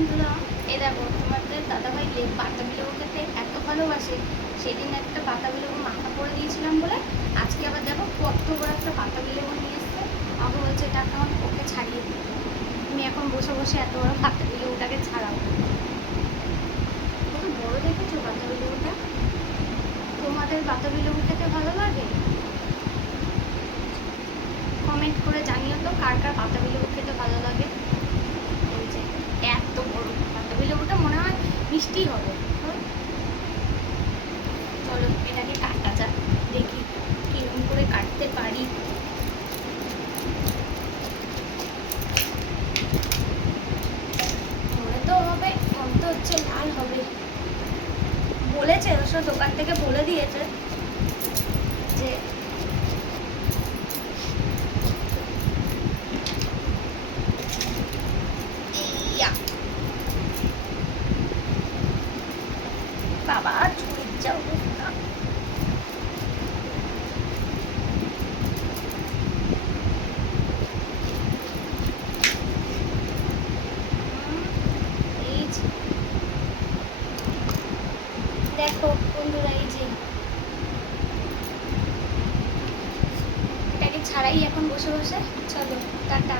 বন্ধুরা, এই দেখো তোমাদের দাদাভাই বাতাবি লেবু খেতে এত ভালোবাসে। সেদিন একটা বাতাবি লেবু মাখা করে দিয়েছিলাম বলে আজকে আবার দেখো কত বড় একটা বাতাবি লেবু নিয়ে এসছে। আমাকে বলছে এটা আমার ওকে ছাড়িয়ে দিই। তুমি এখন বসে বসে এত বড় বাতাবি লেবুটাকে ছাড়াও। কত বড় দেখেছো বাতাবি লেবুটা? তোমাদের বাতাবি লেবু খেতে ভালো লাগে? কমেন্ট করে জানিও তো কার কার বাতাবি লেবু খেতে ভালো লাগে। এই যে এত বড় বাতাবি লেবুটা মনে হয় মিষ্টি হবে। চলো এটাকে কাটা যাক, দেখি কিরকম করে কাটতে পারি। মনে তো হবে, মনে তো হচ্ছে লাল হবে। বলেছে অবশ্য দোকান থেকে বলে দিয়েছে যে বাবা ছুরির যা অবস্থা। এই যে দেখো বন্ধুরা, এই যে এটাকে ছাড়াই এখন বসে বসে। চলো টাটা।